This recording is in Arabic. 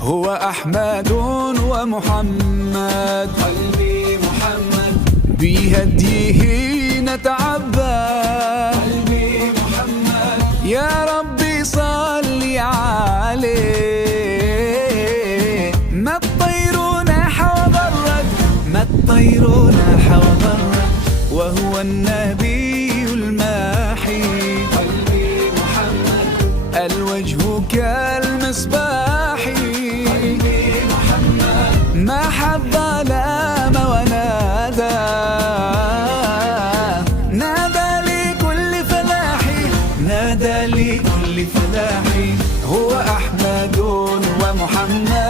هو أحمد ومحمد، قلبي محمد بهديه نتعبد. قلبي محمد يا ربي صل عليه، ما الطير ناح وبرد، ما الطير ناح وبرد، وهو النبي الماحي. قلبي محمد الوجه كالمصباح، قلبي محمد ما حب ظلام ونادى، نادى لكل فلاحي، نادى لكل فلاحي. هو أحمد ومحمد